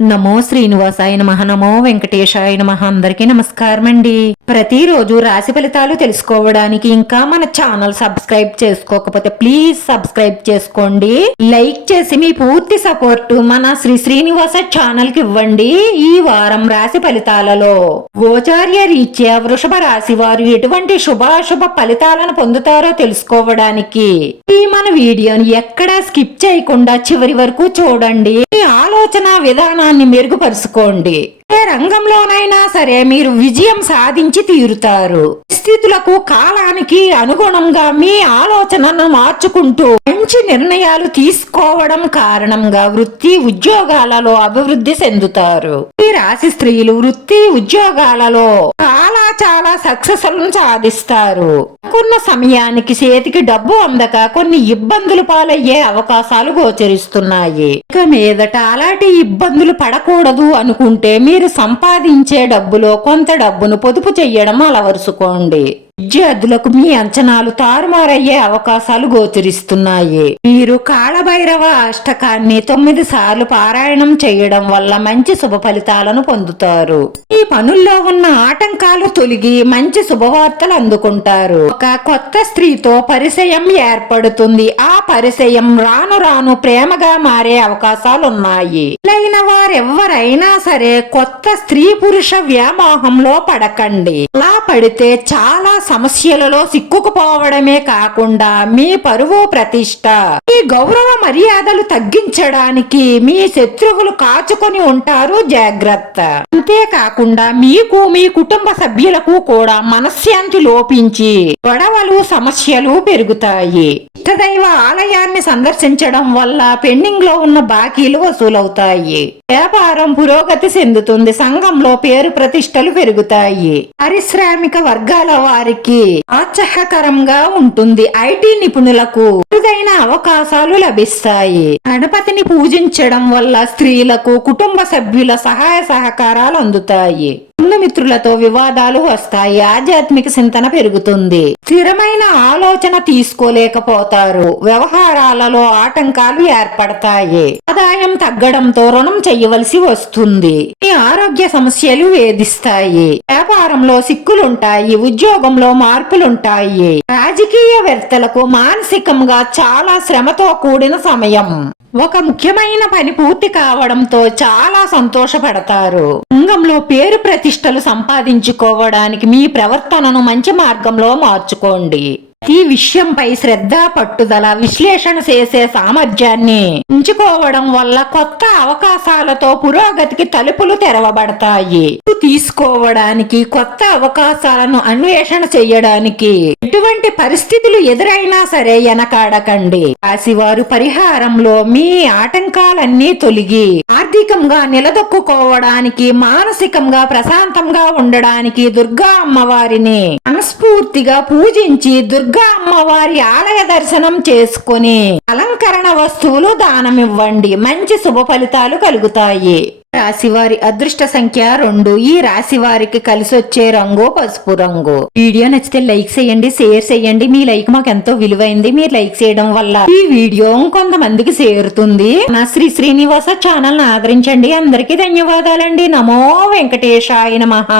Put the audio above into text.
నమో శ్రీనివాసాయ నమః. నమో వెంకటేశాయ నమః. అందరికీ నమస్కారం అండి. ప్రతిరోజు రాశి ఫలితాలు తెలుసుకోవడానికి ఇంకా మన ఛానల్ సబ్స్క్రైబ్ చేసుకోకపోతే ప్లీజ్ సబ్స్క్రైబ్ చేసుకోండి. లైక్ చేసి మీ పూర్తి సపోర్ట్ మన శ్రీనివాస ఛానల్ కి ఇవ్వండి. ఈ వారం రాశి ఫలితాలలో గోచార్య రీత్యా వృషభ రాశి వారు ఎటువంటి శుభాశుభ ఫలితాలను పొందుతారో తెలుసుకోవడానికి ఈ మన వీడియోని ఎక్కడా స్కిప్ చేయకుండా చివరి వరకు చూడండి. మీ ఆలోచన విధానాన్ని మెరుగుపరుచుకోండి. ఏ రంగంలోనైనా సరే మీరు విజయం సాధించి తీరుతారు. స్థితులకు కాలానికి అనుగుణంగా మీ ఆలోచనను మార్చుకుంటూ మంచి నిర్ణయాలు తీసుకోవడం కారణంగా వృత్తి ఉద్యోగాలలో అభివృద్ధి చెందుతారు. ఈ రాశి స్త్రీలు వృత్తి ఉద్యోగాలలో చాలా సక్సెస్ సాధిస్తారు. కొన్న సమయానికి చేతికి డబ్బు అందక కొన్ని ఇబ్బందులు పాలయ్యే అవకాశాలు గోచరిస్తున్నాయి. ఇక మీదట అలాంటి ఇబ్బందులు పడకూడదు అనుకుంటే మీరు సంపాదించే డబ్బులో కొంత డబ్బును పొదుపు చెయ్యడం అలవరుచుకోండి. విద్యార్థులకు మీ అంచనాలు తారుమారయ్యే అవకాశాలు గోచరిస్తున్నాయి. మీరు కాళభైరవ అష్టకాన్ని 9 సార్లు పారాయణం చేయడం వల్ల మంచి శుభ ఫలితాలను పొందుతారు. ఈ పనుల్లో ఉన్న ఆటంకాలు తొలగి మంచి శుభవార్తలు అందుకుంటారు. ఒక కొత్త స్త్రీతో పరిచయం ఏర్పడుతుంది. ఆ పరిచయం రాను రాను ప్రేమగా మారే అవకాశాలున్నాయి. పెళ్లైన వారెవ్వరైనా సరే కొత్త స్త్రీ పురుష వ్యామోహంలో పడకండి. అలా పడితే చాలా సమస్యలలో సిక్కుకుపోవడమే కాకుండా మీ పరువు ప్రతిష్ట మీ గౌరవ మర్యాదలు తగ్గించడానికి మీ శత్రువులు కాచుకొని ఉంటారు. జాగ్రత్త. అంతేకాకుండా మీకు మీ కుటుంబ సభ్యులకు కూడా మనశ్శాంతి లోపించి గొడవలు సమస్యలు పెరుగుతాయి. ఇష్టదైవ ఆలయాన్ని సందర్శించడం వల్ల పెండింగ్ లో ఉన్న బాకీలు వసూలవుతాయి. వ్యాపారం పురోగతి చెందుతుంది. సంఘంలో పేరు ప్రతిష్టలు పెరుగుతాయి. పారిశ్రామిక వర్గాల వారికి ఆశ్చర్యకరంగా ఉంటుంది. ఐటీ నిపుణులకు అరుదైన అవకాశాలు లభిస్తాయి. గణపతిని పూజించడం వల్ల స్త్రీలకు కుటుంబ సభ్యుల సహాయ సహకారాలు అందుతాయి. మిత్రులతో వివాదాలు వస్తాయి. ఆధ్యాత్మిక చింతన పెరుగుతుంది. స్థిరమైన ఆలోచన తీసుకోలేకపోతారు. వ్యవహారాలలో ఆటంకాలు ఏర్పడతాయి. ఆదాయం తగ్గడంతో రుణం చేయవలసి వస్తుంది. మీ ఆరోగ్య సమస్యలు వేధిస్తాయి. వ్యాపారంలో సిక్కులుంటాయి. ఉద్యోగంలో మార్పులుంటాయి. రాజకీయవేత్తలకు మానసికంగా చాలా శ్రమతో కూడిన సమయం. ఒక ముఖ్యమైన పని పూర్తి కావడంతో చాలా సంతోషపడతారు. రంగంలో పేరు ప్రతిష్టలు సంపాదించుకోవడానికి మీ ప్రవర్తనను మంచి మార్గంలో మార్చుకోండి. ఈ విషయంపై శ్రద్ధ పట్టుదల విశ్లేషణ చేసే సామర్థ్యాన్ని ఉంచుకోవడం వల్ల కొత్త అవకాశాలతో పురోగతికి తలుపులు తెరవబడతాయి. తీసుకోవడానికి కొత్త అవకాశాలను అన్వేషణ చేయడానికి ఎటువంటి పరిస్థితులు ఎదురైనా సరే వెనకాడకండి. రాశివారు పరిహారంలో మీ ఆటంకాలన్నీ తొలగి ఆర్థికంగా నిలదొక్కుకోవడానికి మానసికంగా ప్రశాంతంగా ఉండడానికి దుర్గా అమ్మవారిని మనస్ఫూర్తిగా పూజించి దుర్గా అమ్మవారి ఆలయ దర్శనం చేసుకుని అలంకరణ వస్తువులు దానమివ్వండి. మంచి శుభ ఫలితాలు కలుగుతాయి. రాశివారి అదృష్ట సంఖ్య 2. ఈ రాశి వారికి కలిసొచ్చే రంగు పసుపు రంగు. వీడియో నచ్చితే లైక్ చేయండి, షేర్ చేయండి. మీ లైక్ మాకు ఎంతో విలువైంది. మీరు లైక్ చేయడం వల్ల ఈ వీడియో కొంతమందికి చేరుతుంది. నా శ్రీనివాస ఛానల్ ను ఆదరించండి. అందరికీ ధన్యవాదాలండి. నమో వెంకటేశాయ నమః.